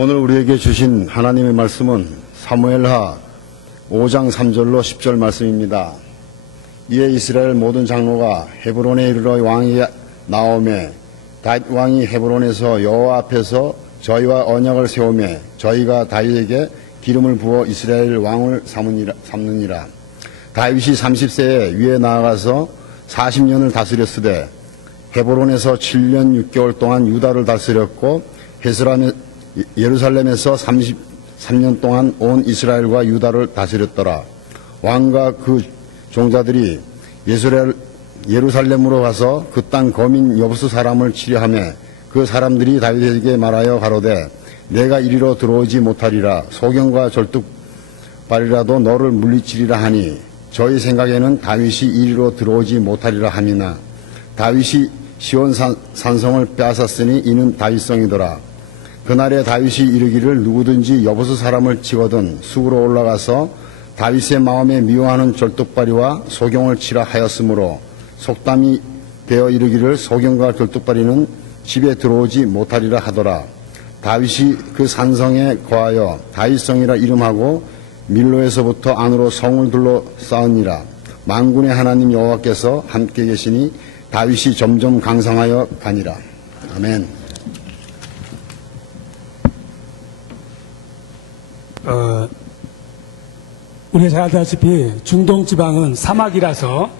오늘 우리에게 주신 하나님의 말씀은 사무엘하 5장 3절로 10절 말씀입니다. 이에 이스라엘 모든 장로가 헤브론에 이르러 왕이 나오매 다윗 왕이 헤브론에서 여호와 앞에서 저희와 언약을 세우매 저희가 다윗에게 기름을 부어 이스라엘 왕을 삼느니라. 다윗이 30세에 위에 나아가서 40년을 다스렸으되 헤브론에서 7년 6개월 동안 유다를 다스렸고 예루살렘에서 33년 동안 온 이스라엘과 유다를 다스렸더라. 왕과 그 종자들이 예루살렘으로 가서 그 땅 거민 여부스 사람을 치려하며 그 사람들이 다윗에게 말하여 가로되 내가 이리로 들어오지 못하리라. 소경과 절뚝발이라도 너를 물리치리라 하니 저희 생각에는 다윗이 이리로 들어오지 못하리라 함이나 다윗이 시온 산성을 빼앗았으니 이는 다윗성이더라. 그날에 다윗이 이르기를 누구든지 여부스 사람을 치거든 숲으로 올라가서 다윗의 마음에 미워하는 절뚝발이와 소경을 치라 하였으므로 속담이 되어 이르기를 소경과 절뚝발이는 집에 들어오지 못하리라 하더라. 다윗이 그 산성에 거하여 다윗성이라 이름하고 밀로에서부터 안으로 성을 둘러싸으니라. 만군의 하나님 여호와께서 함께 계시니 다윗이 점점 강성하여 가니라. 아멘. 우리가 잘 알다시피 중동 지방은 사막이라서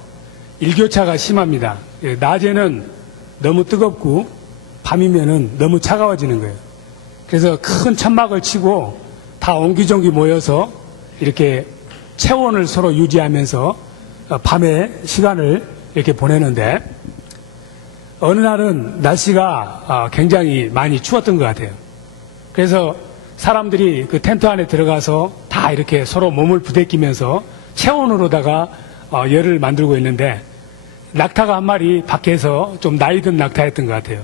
일교차가 심합니다. 낮에는 너무 뜨겁고 밤이면은 너무 차가워지는 거예요. 그래서 큰 천막을 치고 다 옹기종기 모여서 이렇게 체온을 서로 유지하면서 밤에 시간을 이렇게 보내는데 어느 날은 날씨가 굉장히 많이 추웠던 것 같아요. 그래서 사람들이 그 텐트 안에 들어가서 다 이렇게 서로 몸을 부대끼면서 체온으로다가 열을 만들고 있는데 낙타가 한 마리 밖에서 좀 나이 든 낙타였던 것 같아요.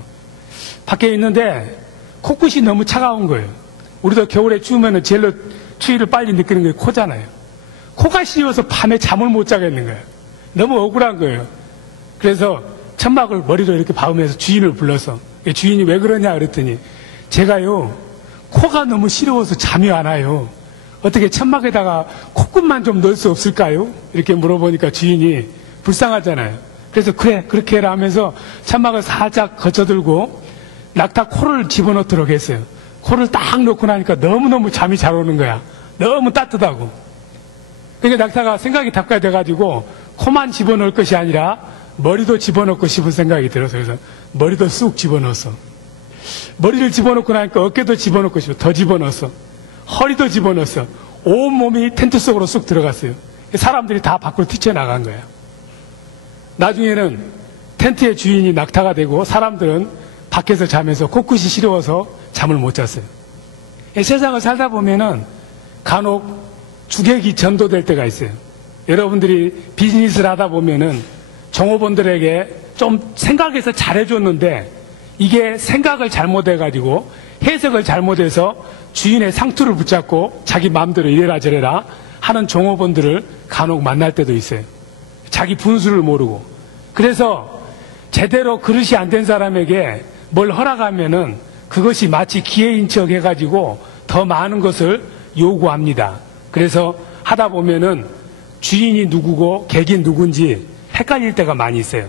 밖에 있는데 코끝이 너무 차가운 거예요. 우리도 겨울에 추우면 제일로 추위를 빨리 느끼는 게 코잖아요. 코가 시려워서 밤에 잠을 못 자겠는 거예요. 너무 억울한 거예요. 그래서 천막을 머리로 이렇게 박으면서 주인을 불러서 주인이 왜 그러냐 그랬더니 제가요 코가 너무 시려워서 잠이 안 와요. 어떻게 천막에다가 코끝만 좀 넣을 수 없을까요? 이렇게 물어보니까 주인이 불쌍하잖아요. 그래서 그래 그렇게 해라 하면서 천막을 살짝 거쳐들고 낙타 코를 집어넣도록 했어요. 코를 딱 넣고 나니까 너무너무 잠이 잘 오는 거야. 너무 따뜻하고. 그러니까 낙타가 생각이 답답해가지고 코만 집어넣을 것이 아니라 머리도 집어넣고 싶은 생각이 들어서 그래서 머리도 쑥 집어넣었어. 머리를 집어넣고 나니까 어깨도 집어넣고 싶어. 더 집어넣었어. 허리도 집어넣었어. 온몸이 텐트 속으로 쑥 들어갔어요. 사람들이 다 밖으로 뛰쳐나간 거야. 나중에는 텐트의 주인이 낙타가 되고 사람들은 밖에서 자면서 코끝이 시려워서 잠을 못 잤어요. 세상을 살다 보면은 간혹 주객이 전도될 때가 있어요. 여러분들이 비즈니스를 하다 보면은 종업원들에게 좀 생각해서 잘해줬는데 이게 생각을 잘못해가지고 해석을 잘못해서 주인의 상투를 붙잡고 자기 마음대로 이래라 저래라 하는 종업원들을 간혹 만날 때도 있어요. 자기 분수를 모르고. 그래서 제대로 그릇이 안 된 사람에게 뭘 허락하면은 그것이 마치 기회인 척 해가지고 더 많은 것을 요구합니다. 그래서 하다 보면은 주인이 누구고 객이 누군지 헷갈릴 때가 많이 있어요.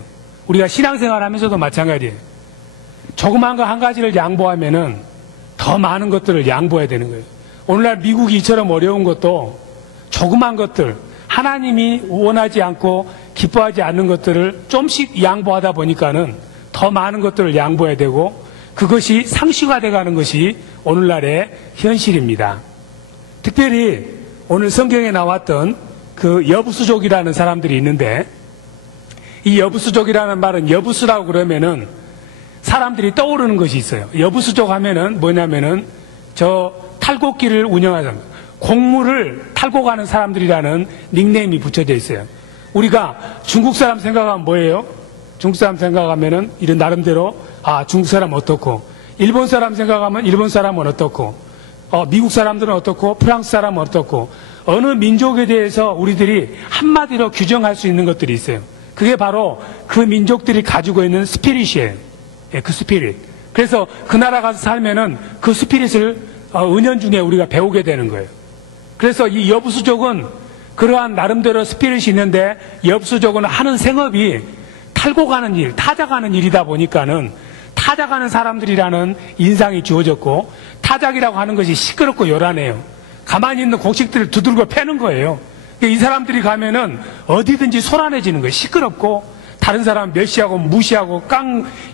우리가 신앙생활 하면서도 마찬가지예요. 조그만 거 한 가지를 양보하면은 더 많은 것들을 양보해야 되는 거예요. 오늘날 미국이 이처럼 어려운 것도 조그만 것들, 하나님이 원하지 않고 기뻐하지 않는 것들을 좀씩 양보하다 보니까는 더 많은 것들을 양보해야 되고 그것이 상식화돼 가는 것이 오늘날의 현실입니다. 특별히 오늘 성경에 나왔던 그 여부수족이라는 사람들이 있는데 이 여부수족이라는 말은 여부수라고 그러면은 사람들이 떠오르는 것이 있어요. 여부수족 하면은 뭐냐면은 저 탈곡기를 운영하는 곡물을 탈고 가는 사람들이라는 닉네임이 붙여져 있어요. 우리가 중국 사람 생각하면 뭐예요? 중국 사람 생각하면은 이런 나름대로 중국 사람 어떻고 일본 사람 생각하면 일본 사람은 어떻고 미국 사람들은 어떻고 프랑스 사람은 어떻고 어느 민족에 대해서 우리들이 한마디로 규정할 수 있는 것들이 있어요. 그게 바로 그 민족들이 가지고 있는 스피릿이에요. 그 스피릿. 그래서 그 나라 가서 살면은 그 스피릿을 은연중에 우리가 배우게 되는 거예요. 그래서 이 여부수족은 그러한 나름대로 스피릿이 있는데, 여부수족은 하는 생업이 탈고 가는 일, 타작하는 일이다 보니까는 타작하는 사람들이라는 인상이 주어졌고, 타작이라고 하는 것이 시끄럽고 요란해요. 가만히 있는 곡식들을 두들겨 패는 거예요. 이 사람들이 가면은 어디든지 소란해지는 거예요. 시끄럽고 다른 사람 멸시하고 무시하고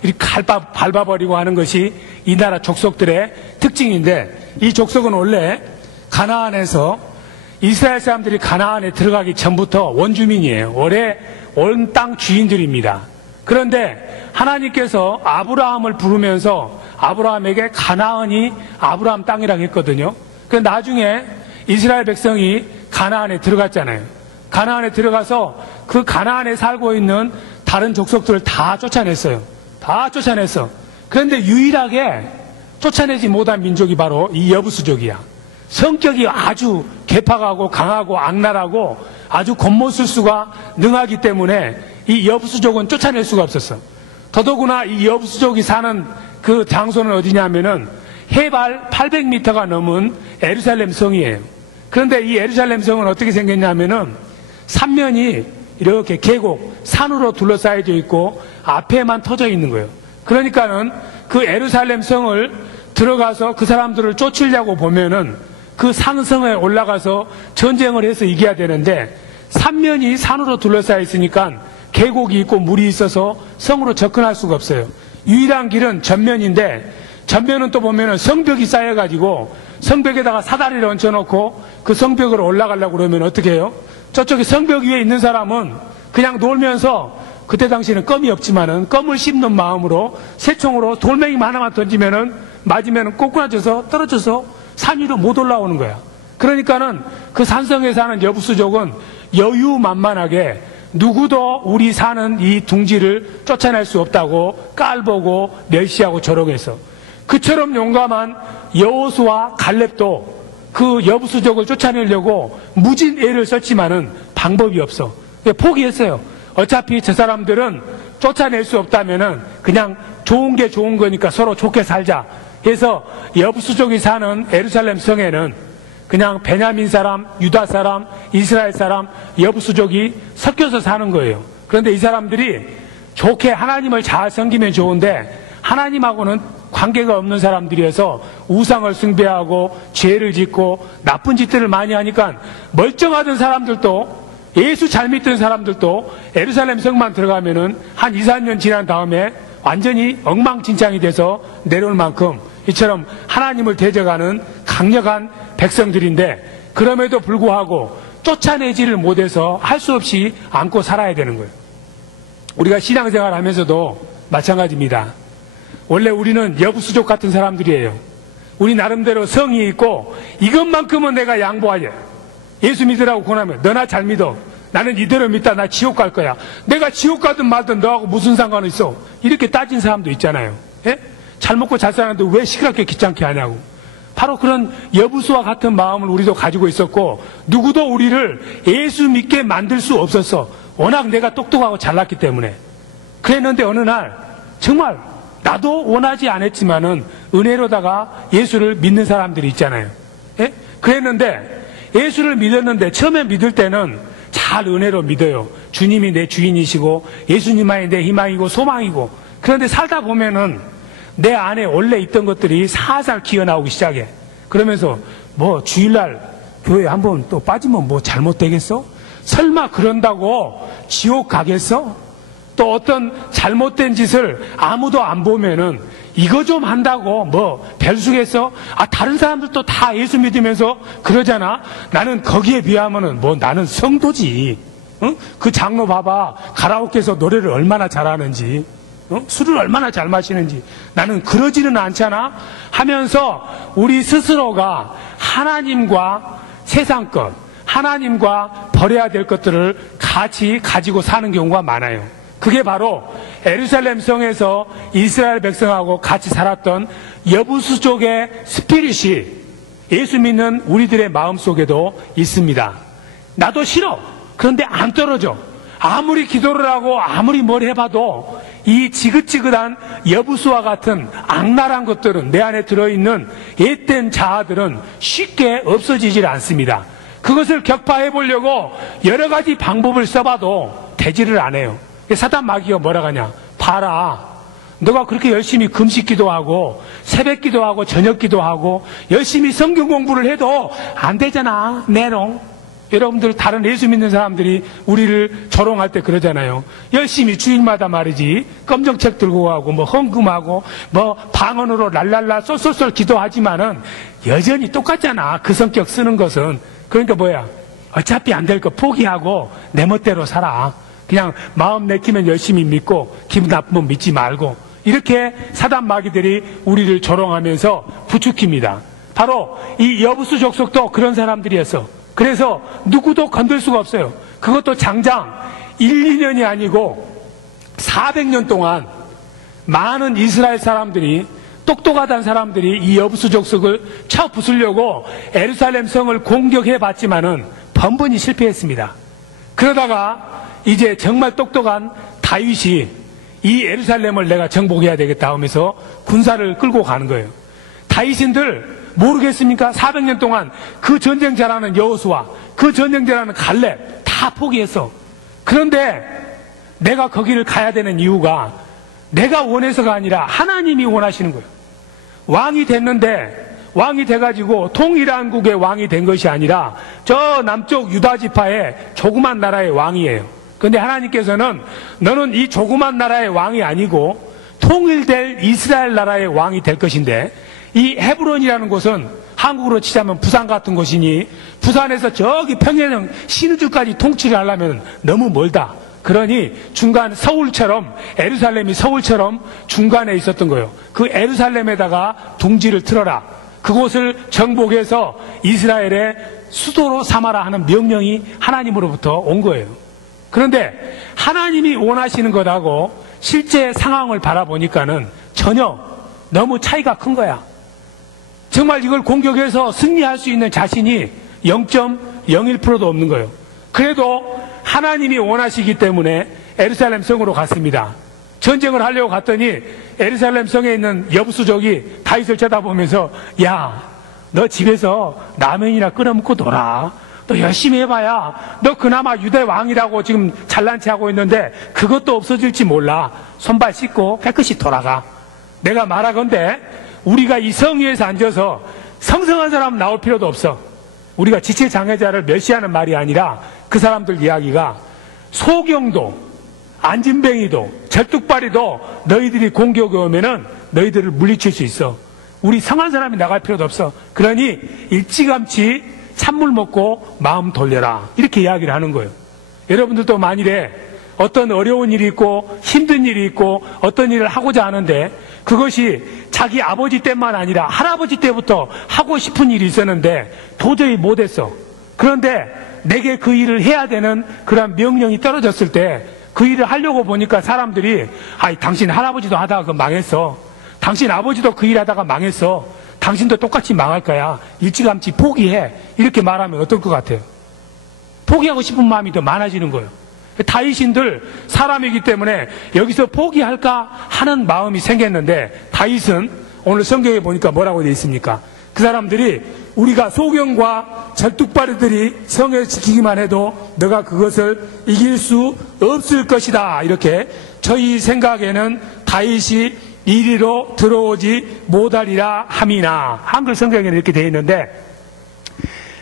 이렇게 밟아버리고 하는 것이 이 나라 족속들의 특징인데, 이 족속은 원래 가나안에서 이스라엘 사람들이 가나안에 들어가기 전부터 원주민이에요. 원래 온 땅 주인들입니다. 그런데 하나님께서 아브라함을 부르면서 아브라함에게 가나안이 아브라함 땅이라고 했거든요. 그런데 나중에 이스라엘 백성이 가나안에 들어갔잖아요. 가나안에 들어가서 그 가나안에 살고 있는 다른 족속들을 다 쫓아냈어요. 다 쫓아냈어. 그런데 유일하게 쫓아내지 못한 민족이 바로 이 여부수족이야. 성격이 아주 개팍하고 강하고 악랄하고 아주 겉모술수가 능하기 때문에 이 여부수족은 쫓아낼 수가 없었어. 더더구나 이 여부수족이 사는 그 장소는 어디냐면은 해발 800m가 넘은 예루살렘 성이에요. 그런데 이 예루살렘 성은 어떻게 생겼냐면은 삼면이 이렇게 계곡, 산으로 둘러싸여져 있고 앞에만 터져 있는 거예요. 그러니까는 그 예루살렘 성을 들어가서 그 사람들을 쫓으려고 보면은 그 산성에 올라가서 전쟁을 해서 이겨야 되는데, 삼면이 산으로 둘러싸여 있으니까 계곡이 있고 물이 있어서 성으로 접근할 수가 없어요. 유일한 길은 전면인데, 전면은 또 보면은 성벽이 쌓여가지고 성벽에다가 사다리를 얹혀놓고 그 성벽으로 올라가려고 그러면 어떻게 해요? 저쪽에 성벽 위에 있는 사람은 그냥 놀면서, 그때 당시에는 껌이 없지만은 껌을 씹는 마음으로 새총으로 돌멩이 하나만 던지면은 맞으면은 꼬꾸라져서 떨어져서 산 위로 못 올라오는 거야. 그러니까는 그 산성에 사는 여부수족은 여유만만하게 누구도 우리 사는 이 둥지를 쫓아낼 수 없다고 깔보고 멸시하고 조롱했어. 그처럼 용감한 여호수아 갈렙도 그 여부수족을 쫓아내려고 무진 애를 썼지만은 방법이 없어. 포기했어요. 어차피 저 사람들은 쫓아낼 수 없다면은 그냥 좋은 게 좋은 거니까 서로 좋게 살자 해서 여부수족이 사는 예루살렘 성에는 그냥 베냐민 사람, 유다 사람, 이스라엘 사람, 여부수족이 섞여서 사는 거예요. 그런데 이 사람들이 좋게 하나님을 잘 섬기면 좋은데 하나님하고는 관계가 없는 사람들이어서 우상을 숭배하고 죄를 짓고 나쁜 짓들을 많이 하니까 멀쩡하던 사람들도, 예수 잘 믿던 사람들도 예루살렘 성만 들어가면은 한 2, 3년 지난 다음에 완전히 엉망진창이 돼서 내려올 만큼 이처럼 하나님을 대적하는 강력한 백성들인데, 그럼에도 불구하고 쫓아내지를 못해서 할 수 없이 안고 살아야 되는 거예요. 우리가 신앙생활 하면서도 마찬가지입니다. 원래 우리는 여부수족 같은 사람들이에요. 우리 나름대로 성이 있고 이것만큼은 내가 양보하지. 예수 믿으라고 권하면 너나 잘 믿어. 나는 이대로 믿다. 나 지옥 갈 거야. 내가 지옥 가든 말든 너하고 무슨 상관이 있어. 이렇게 따진 사람도 있잖아요. 예? 잘 먹고 잘 사는데 왜 시끄럽게 귀찮게 하냐고. 바로 그런 여부수와 같은 마음을 우리도 가지고 있었고, 누구도 우리를 예수 믿게 만들 수 없었어. 워낙 내가 똑똑하고 잘났기 때문에. 그랬는데 어느 날 정말 나도 원하지 않았지만은 은혜로다가 예수를 믿는 사람들이 있잖아요. 예? 그랬는데 예수를 믿었는데 처음에 믿을 때는 잘 은혜로 믿어요. 주님이 내 주인이시고 예수님만이 내 희망이고 소망이고. 그런데 살다 보면은 내 안에 원래 있던 것들이 살살 기어나오기 시작해. 그러면서 뭐 주일날 교회 한번 또 빠지면 뭐 잘못되겠어? 설마 그런다고 지옥 가겠어? 또 어떤 잘못된 짓을 아무도 안 보면은 이거 좀 한다고 뭐 별수겠어? 다른 사람들도 다 예수 믿으면서 그러잖아. 나는 거기에 비하면은 뭐 나는 성도지. 응? 그 장로 봐봐. 가라오케에서 노래를 얼마나 잘하는지. 술을 얼마나 잘 마시는지. 나는 그러지는 않잖아 하면서 우리 스스로가 하나님과 세상 것, 하나님과 버려야 될 것들을 같이 가지고 사는 경우가 많아요. 그게 바로 예루살렘 성에서 이스라엘 백성하고 같이 살았던 여부수족의 스피릿이 예수 믿는 우리들의 마음속에도 있습니다. 나도 싫어. 그런데 안 떨어져. 아무리 기도를 하고 아무리 뭘 해봐도 이 지긋지긋한 여부수와 같은 악랄한 것들은, 내 안에 들어있는 옅된 자아들은 쉽게 없어지질 않습니다. 그것을 격파해 보려고 여러 가지 방법을 써봐도 되지를 않아요. 사단 마귀가 뭐라 하냐? 봐라, 너가 그렇게 열심히 금식 기도하고 새벽 기도하고 저녁 기도하고 열심히 성경 공부를 해도 안 되잖아, 내롱. 여러분들, 다른 예수 믿는 사람들이 우리를 조롱할 때 그러잖아요. 열심히 주일마다 말이지 검정책 들고 가고 뭐 헌금하고 뭐 방언으로 랄랄라 쏠쏠쏠 기도하지만은 여전히 똑같잖아, 그 성격 쓰는 것은. 그러니까 뭐야, 어차피 안 될 거 포기하고 내 멋대로 살아. 그냥 마음 내키면 열심히 믿고 기분 나쁘면 믿지 말고. 이렇게 사단 마귀들이 우리를 조롱하면서 부추깁니다. 바로 이 여부수 족속도 그런 사람들이었어. 그래서 누구도 건들 수가 없어요. 그것도 장장 1, 2년이 아니고 400년 동안 많은 이스라엘 사람들이, 똑똑하다는 사람들이 이 여부수 족속을 쳐 부수려고 예루살렘 성을 공격해 봤지만은 번번이 실패했습니다. 그러다가 이제 정말 똑똑한 다윗이 이 예루살렘을 내가 정복해야 되겠다 하면서 군사를 끌고 가는 거예요. 다윗인들 모르겠습니까? 400년 동안 그 전쟁 잘하는 여호수아, 그 전쟁 잘하는 갈렙 다 포기했어. 그런데 내가 거기를 가야 되는 이유가 내가 원해서가 아니라 하나님이 원하시는 거예요. 왕이 됐는데, 왕이 돼가지고 통일한국의 왕이 된 것이 아니라 저 남쪽 유다 지파의 조그만 나라의 왕이에요. 그런데 하나님께서는 너는 이 조그만 나라의 왕이 아니고 통일될 이스라엘 나라의 왕이 될 것인데, 이 헤브론이라는 곳은 한국으로 치자면 부산 같은 곳이니 부산에서 저기 평양 신우주까지 통치를 하려면 너무 멀다. 그러니 중간 서울처럼, 예루살렘이 서울처럼 중간에 있었던 거예요. 그 예루살렘에다가 둥지를 틀어라. 그곳을 정복해서 이스라엘의 수도로 삼아라 하는 명령이 하나님으로부터 온 거예요. 그런데 하나님이 원하시는 것하고 실제 상황을 바라보니까는 전혀 너무 차이가 큰 거야. 정말 이걸 공격해서 승리할 수 있는 자신이 0.01%도 없는 거예요. 그래도 하나님이 원하시기 때문에 예루살렘 성으로 갔습니다. 전쟁을 하려고 갔더니 예루살렘 성에 있는 여부수족이 다윗을 쳐다보면서, 야, 너 집에서 라면이나 끓여 먹고 놀아. 너 열심히 해봐야 너 그나마 유대 왕이라고 지금 잘난 체 하고 있는데 그것도 없어질지 몰라. 손발 씻고 깨끗이 돌아가. 내가 말하건대 우리가 이 성 위에서 앉아서 성성한 사람 나올 필요도 없어. 우리가 지체장애자를 멸시하는 말이 아니라 그 사람들 이야기가, 소경도 안진뱅이도 절뚝발이도 너희들이 공격에 오면은 너희들을 물리칠 수 있어. 우리 성한 사람이 나갈 필요도 없어. 그러니 일찌감치 찬물 먹고 마음 돌려라. 이렇게 이야기를 하는 거예요. 여러분들도 만일에 어떤 어려운 일이 있고 힘든 일이 있고 어떤 일을 하고자 하는데 그것이 자기 아버지 때만 아니라 할아버지 때부터 하고 싶은 일이 있었는데 도저히 못했어. 그런데 내게 그 일을 해야 되는 그런 명령이 떨어졌을 때 그 일을 하려고 보니까 사람들이, 아이, 당신 할아버지도 하다가 망했어. 당신 아버지도 그 일 하다가 망했어. 당신도 똑같이 망할 거야. 일찌감치 포기해. 이렇게 말하면 어떨 것 같아요? 포기하고 싶은 마음이 더 많아지는 거예요. 다윗인들 사람이기 때문에 여기서 포기할까 하는 마음이 생겼는데, 다윗은 오늘 성경에 보니까 뭐라고 되어 있습니까? 그 사람들이, 우리가 소경과 절뚝발이들이 성을 지키기만 해도 너가 그것을 이길 수 없을 것이다. 이렇게 저희 생각에는 다윗이 이리로 들어오지 못하리라 함이나, 한글 성경에는 이렇게 되어 있는데,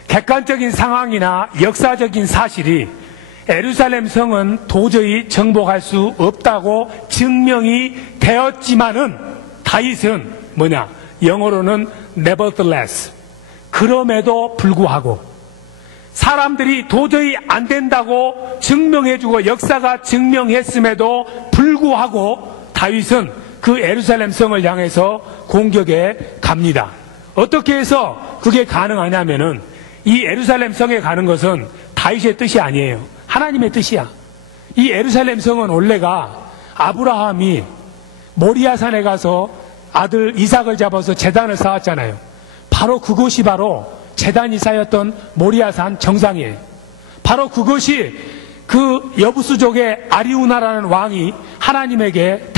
객관적인 상황이나 역사적인 사실이 예루살렘 성은 도저히 정복할 수 없다고 증명이 되었지만은 다윗은 뭐냐? 영어로는 nevertheless, 그럼에도 불구하고, 사람들이 도저히 안 된다고 증명해주고 역사가 증명했음에도 불구하고 다윗은 그 예루살렘 성을 향해서 공격에 갑니다. 어떻게 해서 그게 가능하냐면은, 이 예루살렘 성에 가는 것은 다윗의 뜻이 아니에요. 하나님의 뜻이야. 이 예루살렘 성은 원래가 아브라함이 모리아산에 가서 아들 이삭을 잡아서 제단을 쌓았잖아요. 바로 그곳이 바로 제단이 쌓였던 모리아산 정상이에요. 바로 그것이 그 여부수족의 아리우나라는 왕이 하나님에게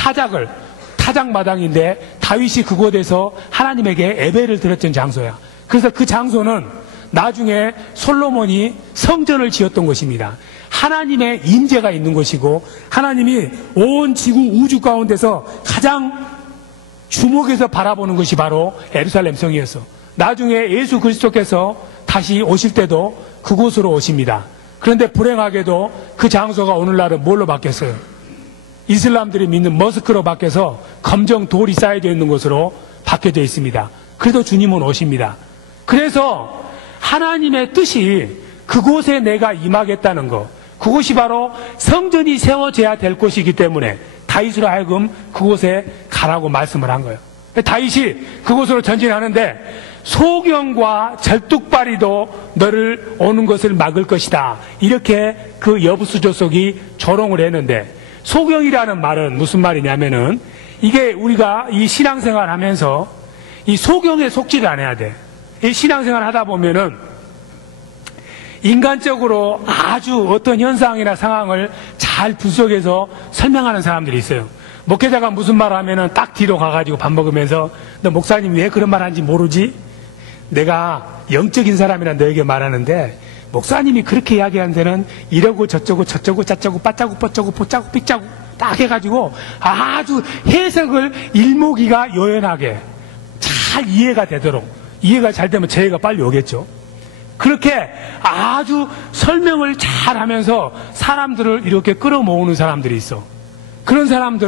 타작마당인데 다윗이 그곳에서 하나님에게 예배를 드렸던 장소야. 그래서 그 장소는 나중에 솔로몬이 성전을 지었던 곳입니다. 하나님의 임재가 있는 곳이고 하나님이 온 지구 우주 가운데서 가장 주목해서 바라보는 것이 바로 예루살렘 성이었어. 나중에 예수 그리스도께서 다시 오실 때도 그곳으로 오십니다. 그런데 불행하게도 그 장소가 오늘날은 뭘로 바뀌었어요? 이슬람들이 믿는 머스크로 바뀌어서 검정 돌이 쌓여져 있는 곳으로 바뀌어져 있습니다. 그래도 주님은 오십니다. 그래서 하나님의 뜻이 그곳에 내가 임하겠다는 것, 그곳이 바로 성전이 세워져야 될 곳이기 때문에 다윗으로 하여금 그곳에 가라고 말씀을 한 거예요. 다윗이 그곳으로 전진하는데 소경과 절뚝발이도 너를 오는 것을 막을 것이다. 이렇게 그 여부수 조속이 조롱을 했는데, 소경이라는 말은 무슨 말이냐면은 이게 우리가 이 신앙생활 하면서 이 소경에 속지를 않아야 돼. 이 신앙생활 하다 보면은 인간적으로 아주 어떤 현상이나 상황을 잘 분석해서 설명하는 사람들이 있어요. 목회자가 무슨 말 하면은 딱 뒤로 가가지고 밥 먹으면서 너 목사님 왜 그런 말 하는지 모르지? 내가 영적인 사람이라 너에게 말하는데 목사님이 그렇게 이야기하는 데는 이러고 저쩌고 짜쩌고 빠짜고 뻗짜고 보짜고 삑짜고 딱 해가지고 아주 해석을 일목이가 요연하게 잘 이해가 되도록, 이해가 잘 되면 재해가 빨리 오겠죠. 그렇게 아주 설명을 잘 하면서 사람들을 이렇게 끌어모으는 사람들이 있어. 그런 사람들